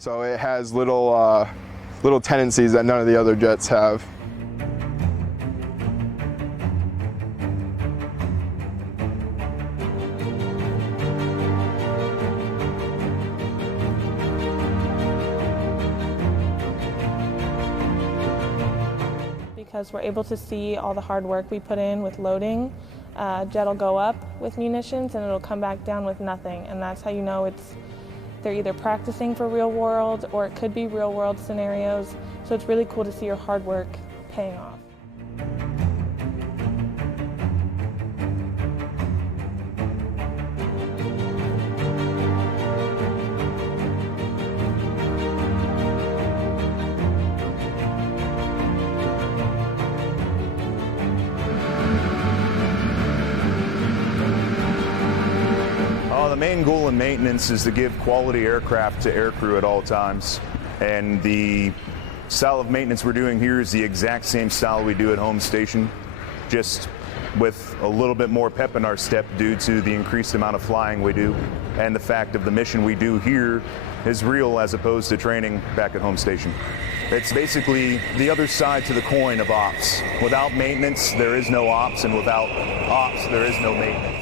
So it has little tendencies that none of the other jets have. Because we're able to see all the hard work we put in with loading. Jet will go up with munitions and it'll come back down with nothing, and that's how you know they're either practicing for real world or it could be real world scenarios. So it's really cool to see your hard work paying off. The main goal in maintenance is to give quality aircraft to aircrew at all times. And the style of maintenance we're doing here is the exact same style we do at home station, just with a little bit more pep in our step due to the increased amount of flying we do and the fact of the mission we do here is real as opposed to training back at home station. It's basically the other side to the coin of ops. Without maintenance, there is no ops, and without ops, there is no maintenance.